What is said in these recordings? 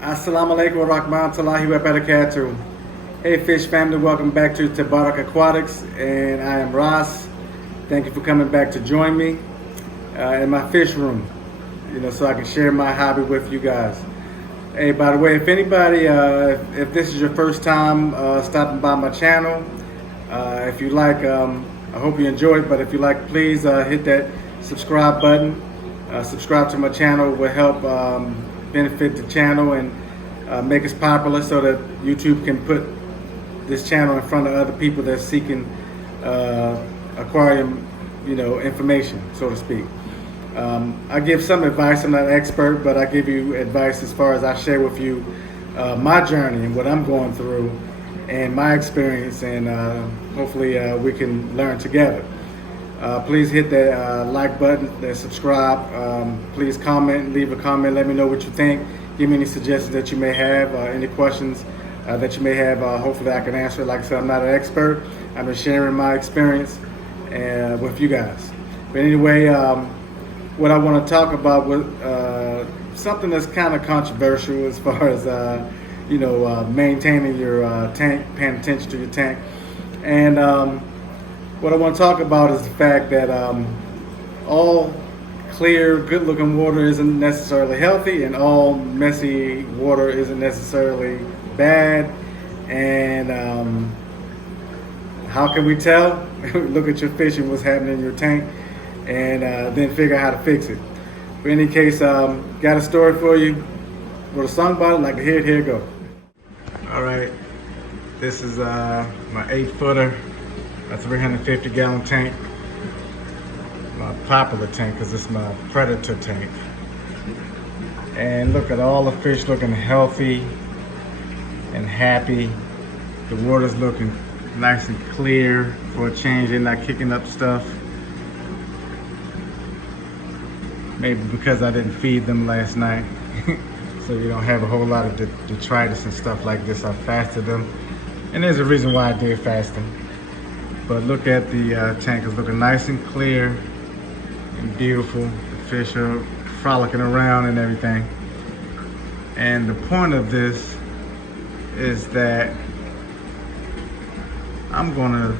Assalamu alaikum wa rahmatullahi wa barakatuh. Hey fish family, welcome back to Tabarak Aquatics, and I am Ross. Thank you for coming back to join me in my fish room, so I can share my hobby with you guys. Hey, by the way, if anybody, if this is your first time stopping by my channel, if you like, I hope you enjoy it, but if you like, please hit that subscribe button. Subscribe to my channel will help benefit the channel and make us popular so that YouTube can put this channel in front of other people that's seeking aquarium, information, so to speak. I give some advice. I'm not an expert, but I give you advice as far as I share with you my journey and what I'm going through and my experience, and hopefully we can learn together. Please hit that like button, that subscribe. Please comment, leave a comment, let me know what you think. Give me any suggestions that you may have, any questions that you may have. Hopefully I can answer. Like I said, I'm not an expert. I'm just sharing my experience with you guys. But anyway, what I want to talk about was something that's kind of controversial as far as maintaining your tank, paying attention to your tank. And what I want to talk about is the fact that all clear, good-looking water isn't necessarily healthy, and all messy water isn't necessarily bad. And how can we tell? Look at your fish and what's happening in your tank, and then figure out how to fix it. But in any case, got a story for you. With a song about it, like to hear it, here it go. All right, this is my 8-footer. A 350-gallon tank, my popular tank because it's my predator tank. And look at all the fish looking healthy and happy. The water's looking nice and clear for a change. They're not kicking up stuff. Maybe because I didn't feed them last night. So you don't have a whole lot of detritus and stuff like this. I fasted them. And there's a reason why I did fast them. But look at the tank, it's looking nice and clear and beautiful. The fish are frolicking around and everything. And the point of this is that I'm gonna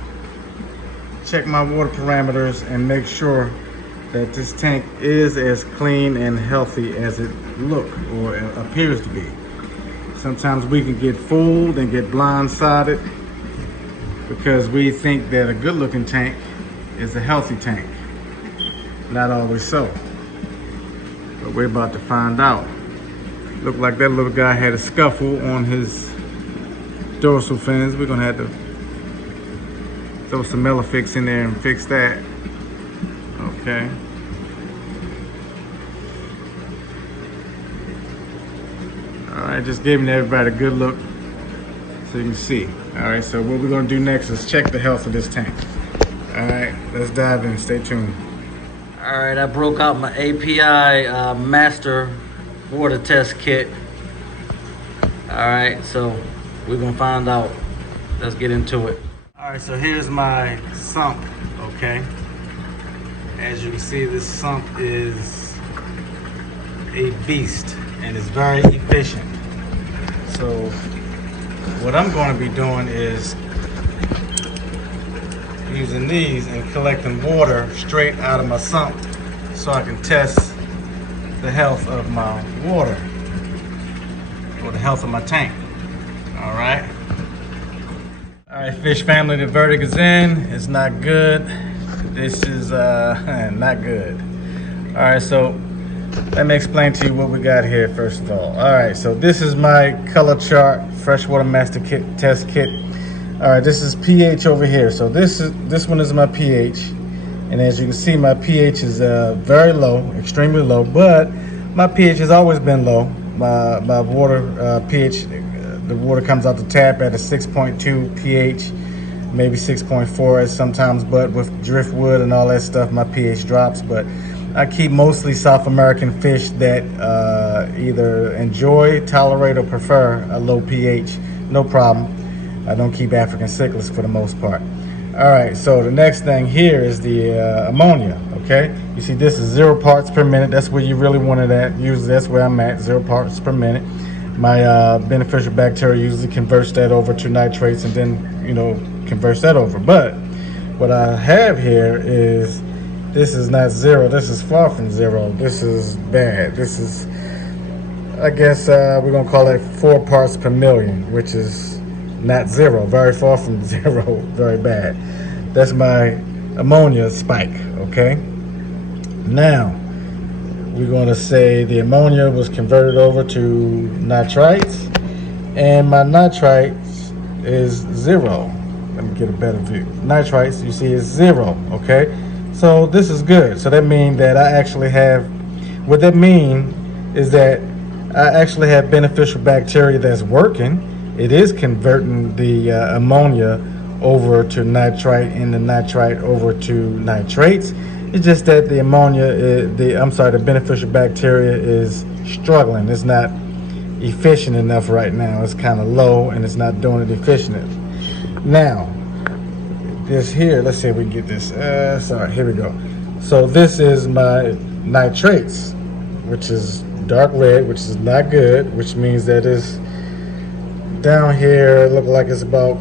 check my water parameters and make sure that this tank is as clean and healthy as it looks or appears to be. Sometimes we can get fooled and get blindsided because we think that a good-looking tank is a healthy tank. Not always so. But we're about to find out. Looked like that little guy had a scuffle on his dorsal fins. We're gonna have to throw some Melafix in there and fix that. Okay. All right, just giving everybody a good look so you can see. All right, so what we're gonna do next is check the health of this tank. All right, let's dive in, stay tuned. All right, I broke out my API master water test kit. All right, so we're gonna find out. Let's get into it. All right, so here's my sump, okay? As you can see, this sump is a beast and it's very efficient. So what I'm going to be doing is using these and collecting water straight out of my sump so I can test the health of my water or the health of my tank. All right. All right, fish family, the verdict is in. It's not good. This is not good. All right, so let me explain to you what we got here first of all. All right, so this is my color chart freshwater master kit test kit. All right, this is pH over here. So this one is my pH, and as you can see, my pH is very low, extremely low. But my pH has always been low. My water pH, the water comes out the tap at a 6.2 pH, maybe 6.4 at sometimes. But with driftwood and all that stuff, my pH drops. But I keep mostly South American fish that either enjoy, tolerate, or prefer a low pH. No problem. I don't keep African cichlids for the most part. All right, so the next thing here is the ammonia, okay? You see this is 0 parts per minute. That's where you really want it at. Usually that's where I'm at, 0 parts per minute. my beneficial bacteria usually converts that over to nitrates and then, converts that over. But what I have here is, this is not zero. This is far from zero. This is bad. This is, I guess we're going to call it 4 parts per million, which is not zero. Very far from zero. Very bad. That's my ammonia spike, okay? Now, we're going to say the ammonia was converted over to nitrites, and my nitrites is zero. Let me get a better view. Nitrites, you see, is zero, okay? So this is good. So that means that I actually have, what that means is that I actually have beneficial bacteria that's working. It is converting the ammonia over to nitrite and the nitrite over to nitrates. It's just that the ammonia, the beneficial bacteria is struggling. It's not efficient enough right now. It's kind of low and it's not doing it efficiently. Now, this here, let's see if we can get this. Here we go. So this is my nitrates, which is dark red, which is not good, which means that it's down here, it looks like it's about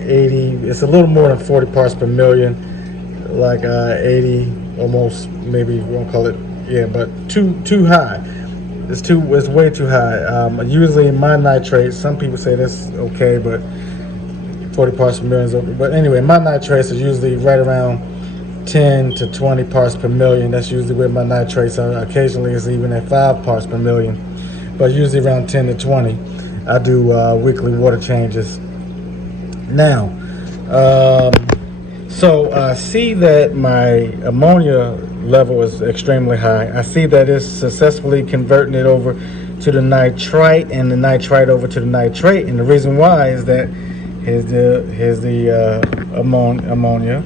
80, it's a little more than 40 parts per million, like 80, almost, maybe we won't call it, yeah, but too high. It's way too high. Usually my nitrates, some people say that's okay, but 40 parts per million is okay. But anyway, my nitrates are usually right around 10 to 20 parts per million. That's usually where my nitrates are. Occasionally it's even at 5 parts per million, but usually around 10 to 20. I do weekly water changes. Now, so I see that my ammonia level is extremely high. I see that it's successfully converting it over to the nitrite and the nitrite over to the nitrate. And the reason why is that here's the ammonia.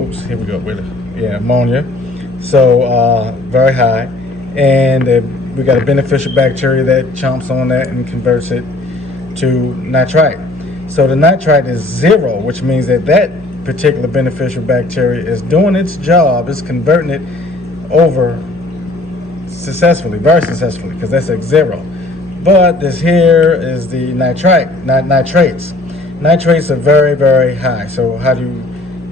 Oops, here we go with it. Yeah, ammonia. So very high, and we got a beneficial bacteria that chomps on that and converts it to nitrite. So the nitrite is zero, which means that particular beneficial bacteria is doing its job, is converting it over successfully, very successfully, because that's at zero. But this here is the nitrates. Nitrates are very, very high. So how do you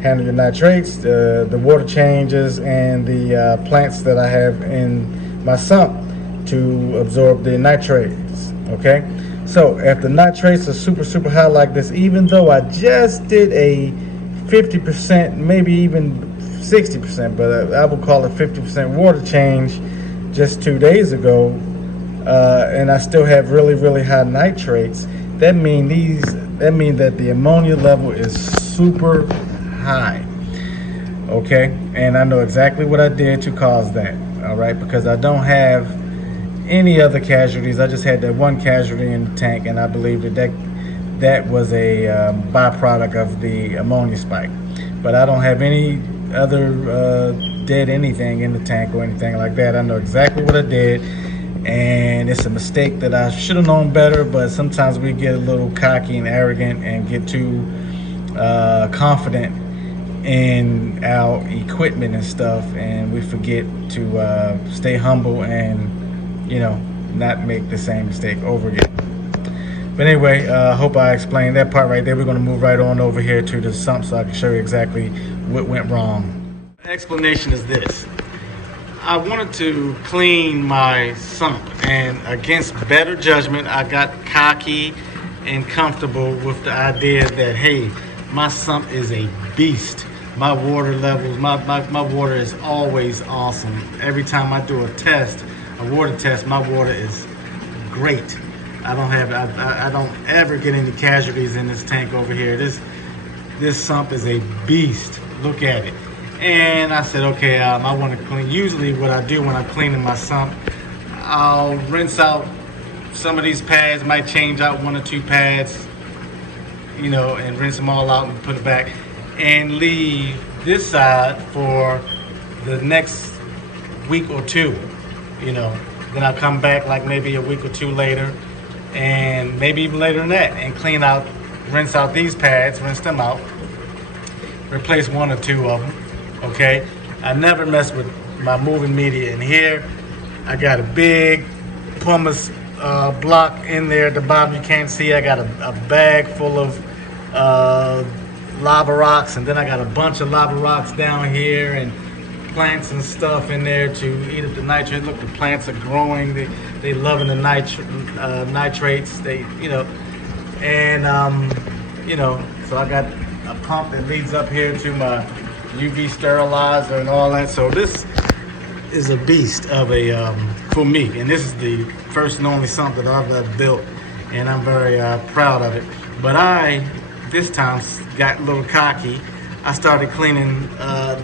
handle your nitrates? The water changes and the plants that I have in my sump to absorb the nitrates, okay? So if the nitrates are super, super high like this, even though I just did a 50%, maybe even 60%, but I would call it 50% water change just 2 days ago, and I still have really, really high nitrates, that means that the ammonia level is super high, okay? And I know exactly what I did to cause that, all right? Because I don't have any other casualties. I just had that one casualty in the tank, and I believe that was a byproduct of the ammonia spike. But I don't have any other dead anything in the tank or anything like that. I know exactly what I did, and it's a mistake that I should have known better, but sometimes we get a little cocky and arrogant and get too confident in our equipment and stuff, and we forget to stay humble and not make the same mistake over again. But anyway, I hope I explained that part right there. We're going to move right on over here to the sump so I can show you exactly what went wrong. The explanation is this. I wanted to clean my sump, and against better judgment, I got cocky and comfortable with the idea that, hey, my sump is a beast. My water levels, my water is always awesome. Every time I do a water test, my water is great. I don't ever get any casualties in this tank over here. This sump is a beast. Look at it. And I said, okay, I want to clean. Usually what I do when I'm cleaning my sump, I'll rinse out some of these pads, might change out 1 or 2 pads, and rinse them all out and put it back, and leave this side for the next week or 2, Then I'll come back like maybe a week or 2 later, and maybe even later than that, and rinse out these pads, rinse them out, replace 1 or 2 of them, okay? I never mess with my moving media in here. I got a big pumice block in there at the bottom. You can't see. I got a bag full of lava rocks, and then I got a bunch of lava rocks down here, and plants and stuff in there to eat up the nitrate. Look, the plants are growing. They loving the nitrates. So I got a pump that leads up here to my UV sterilizer and all that. So this is a beast of a for me, and this is the first and only sump that I've ever built, and I'm very proud of it. But I this time got a little cocky. I started cleaning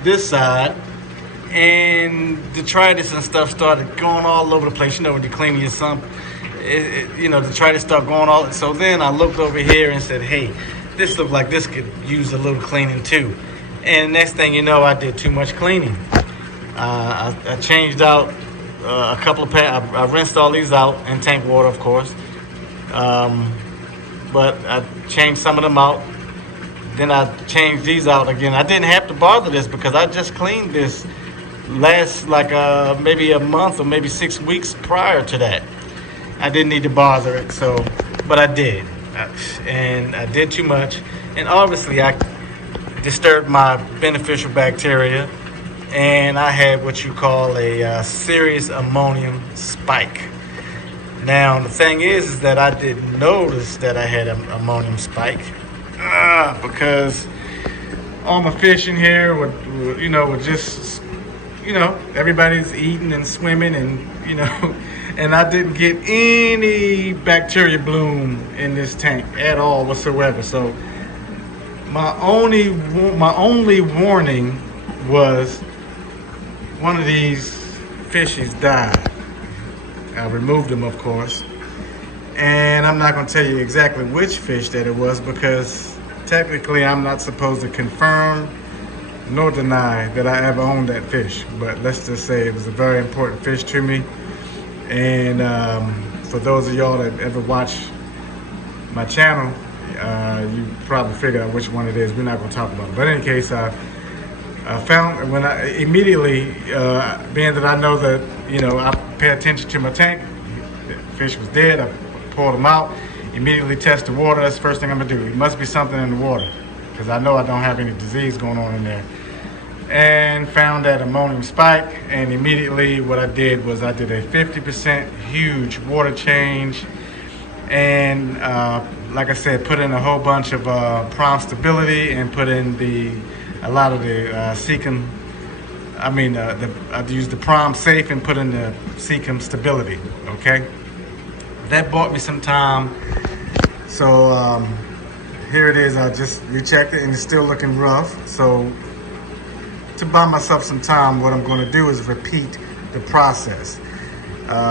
this side, and detritus and stuff started going all over the place. You know, when you're cleaning your sump, detritus start going all. So then I looked over here and said, hey, this looks like this could use a little cleaning too. And next thing you know, I did too much cleaning. I changed out a couple of pads. I rinsed all these out in tank water, of course. But I changed some of them out. Then I changed these out again. I didn't have to bother this because I just cleaned this last maybe a month or maybe 6 weeks prior to that. I didn't need to bother it, but I did. And I did too much. And obviously I disturbed my beneficial bacteria, and I had what you call a serious ammonium spike. Now the thing is that I didn't notice that I had an ammonium spike because all my fish in here would just everybody's eating and swimming, and and I didn't get any bacteria bloom in this tank at all whatsoever. So my only warning was one of these fishies died. I removed them, of course, and I'm not going to tell you exactly which fish that it was because technically I'm not supposed to confirm nor deny that I ever owned that fish. But let's just say it was a very important fish to me. And for those of y'all that ever watch my channel, you probably figured out which one it is. We're not going to talk about it. But in any case, I found when I immediately, being that I know that, I pay attention to my tank, the fish was dead, I pulled him out, immediately test the water. That's the first thing I'm going to do. It must be something in the water because I know I don't have any disease going on in there. And found that ammonium spike, and immediately what I did was I did a 50% huge water change, and like I said, put in a whole bunch of prom stability, and put in a lot of the Secum. I used the prom safe and put in the Secum stability. Okay, that bought me some time. So here it is. I just rechecked it, and it's still looking rough. So to buy myself some time, what I'm going to do is repeat the process.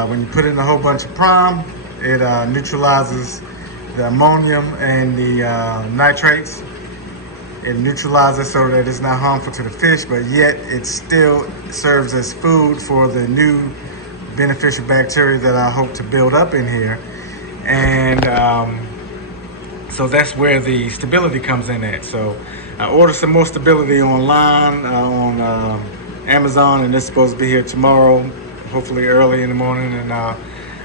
When you put in a whole bunch of prom, it neutralizes the ammonium and the nitrates. It neutralizes so that it's not harmful to the fish, but yet it still serves as food for the new beneficial bacteria that I hope to build up in here. And so that's where the stability comes in at. So I ordered some more stability online on Amazon, and it's supposed to be here tomorrow, hopefully early in the morning, and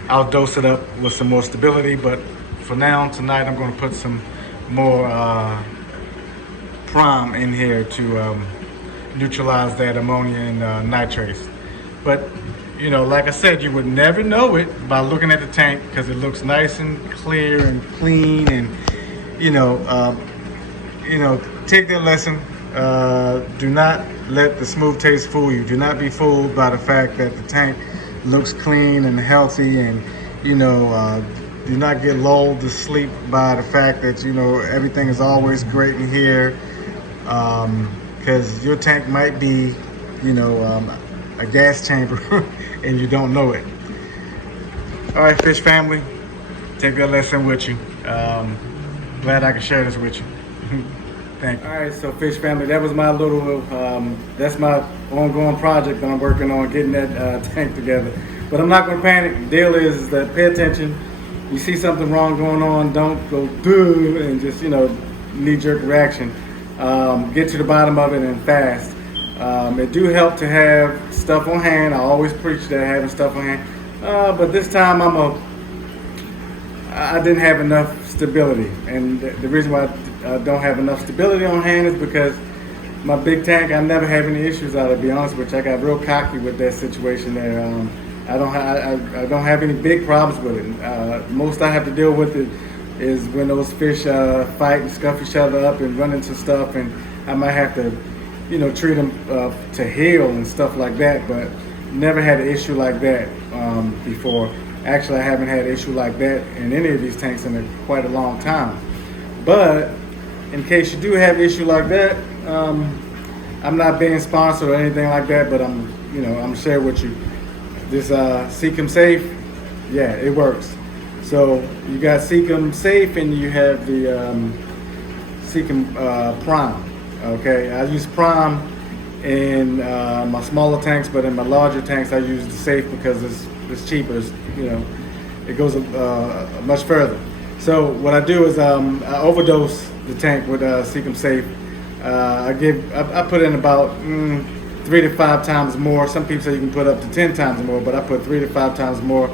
I'll dose it up with some more stability. But for now, tonight, I'm going to put some more prom in here to neutralize that ammonia and nitrates. But like I said, you would never know it by looking at the tank because it looks nice and clear and clean, and take that lesson. Do not let the smooth taste fool you. Do not be fooled by the fact that the tank looks clean and healthy, and do not get lulled to sleep by the fact that everything is always great in here, because your tank might be a gas chamber and you don't know it. All right, fish family, take that lesson with you. Glad I could share this with you. Thank you. All right, so fish family, that was my little, that's my ongoing project that I'm working on, getting that tank together. But I'm not going to panic. The deal is that pay attention. You see something wrong going on, don't go do and just, knee-jerk reaction. Get to the bottom of it and fast. It do help to have stuff on hand. I always preach that, having stuff on hand. But this time I'm going to I didn't have enough stability. And the reason why I don't have enough stability on hand is because my big tank, I never have any issues out of it, to be honest with you. I got real cocky with that situation there. I don't have any big problems with it. Most I have to deal with it is when those fish fight and scuff each other up and run into stuff, and I might have to, treat them to heal and stuff like that. But never had an issue like that before. Actually, I haven't had an issue like that in any of these tanks in quite a long time. But in case you do have an issue like that, I'm not being sponsored or anything like that, but I'm sharing with you. This Seacom Safe, yeah, it works. So you got Seacom Safe and you have the Seacom Prime. Okay, I use Prime in my smaller tanks, but in my larger tanks I use the Safe because it's cheaper. It goes much further. So what I do is I overdose the tank with Seacom Safe. I put in about 3 to 5 times more. Some people say you can put up to 10 times more, but I put 3 to 5 times more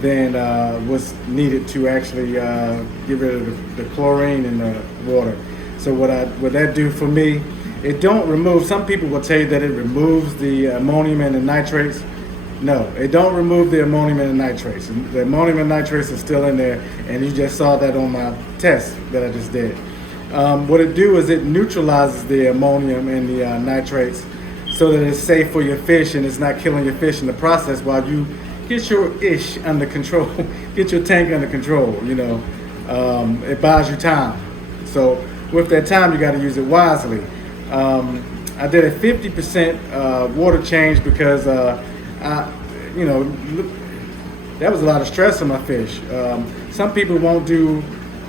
than what's needed to actually get rid of the chlorine in the water. So what that do for me, it don't remove. Some people will tell you that it removes the ammonium and the nitrates. No, it don't remove the ammonium and the nitrates. The ammonium and nitrates are still in there, and you just saw that on my test that I just did. What it do is it neutralizes the ammonium and the nitrates so that it's safe for your fish and it's not killing your fish in the process while you get your ish under control, get your tank under control. It buys you time. So with that time, you got to use it wisely. I did a 50% water change because that was a lot of stress on my fish. Some people won't do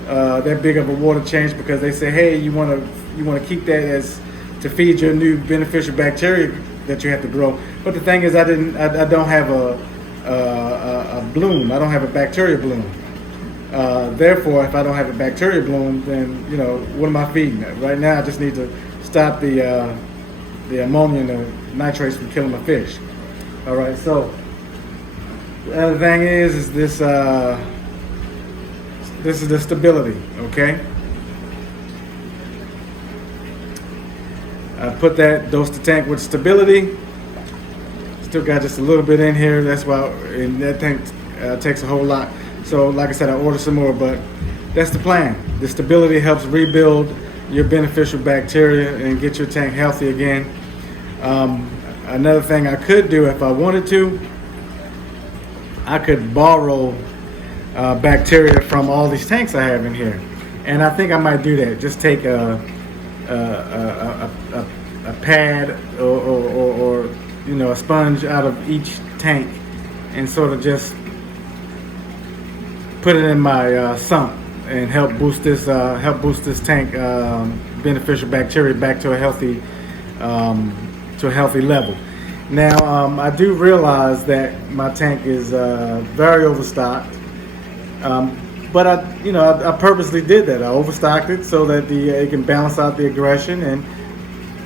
that big of a water change because they say, hey, you want to keep that as to feed your new beneficial bacteria that you have to grow. But the thing is, I don't have a bloom. I don't have a bacteria bloom. Therefore, if I don't have a bacteria bloom, then what am I feeding? Right now, I just need to stop the ammonia and the nitrates from killing my fish. All right. So the other thing is this. This is the stability. Okay. I put that dose the tank with stability. Still got just a little bit in here. That's why, and that tank takes a whole lot. So like I said, I ordered some more, but that's the plan. The stability helps rebuild your beneficial bacteria and get your tank healthy again. Another thing I could do if I wanted to, I could borrow bacteria from all these tanks I have in here. And I think I might do that. Just take a pad or a sponge out of each tank and sort of just put it in my sump and help boost this tank beneficial bacteria back to a healthy level. Now I do realize that my tank is very overstocked, but I purposely did that. I overstocked it so that it can balance out the aggression, and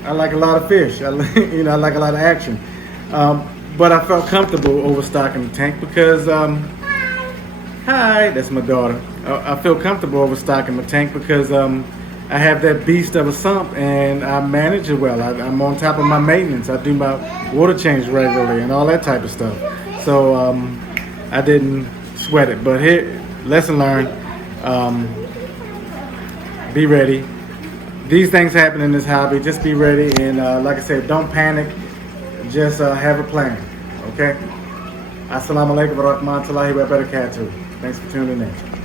I like a lot of fish. I like a lot of action. But I felt comfortable overstocking the tank because, hi, that's my daughter. I feel comfortable overstocking my tank because I have that beast of a sump and I manage it well. I'm on top of my maintenance. I do my water change regularly and all that type of stuff. So I didn't sweat it. But here, lesson learned. Be ready. These things happen in this hobby. Just be ready, and like I said, don't panic. Just have a plan. Okay? Assalamu alaikum wa rahmatullahi wa barakatuh. Thanks for tuning in.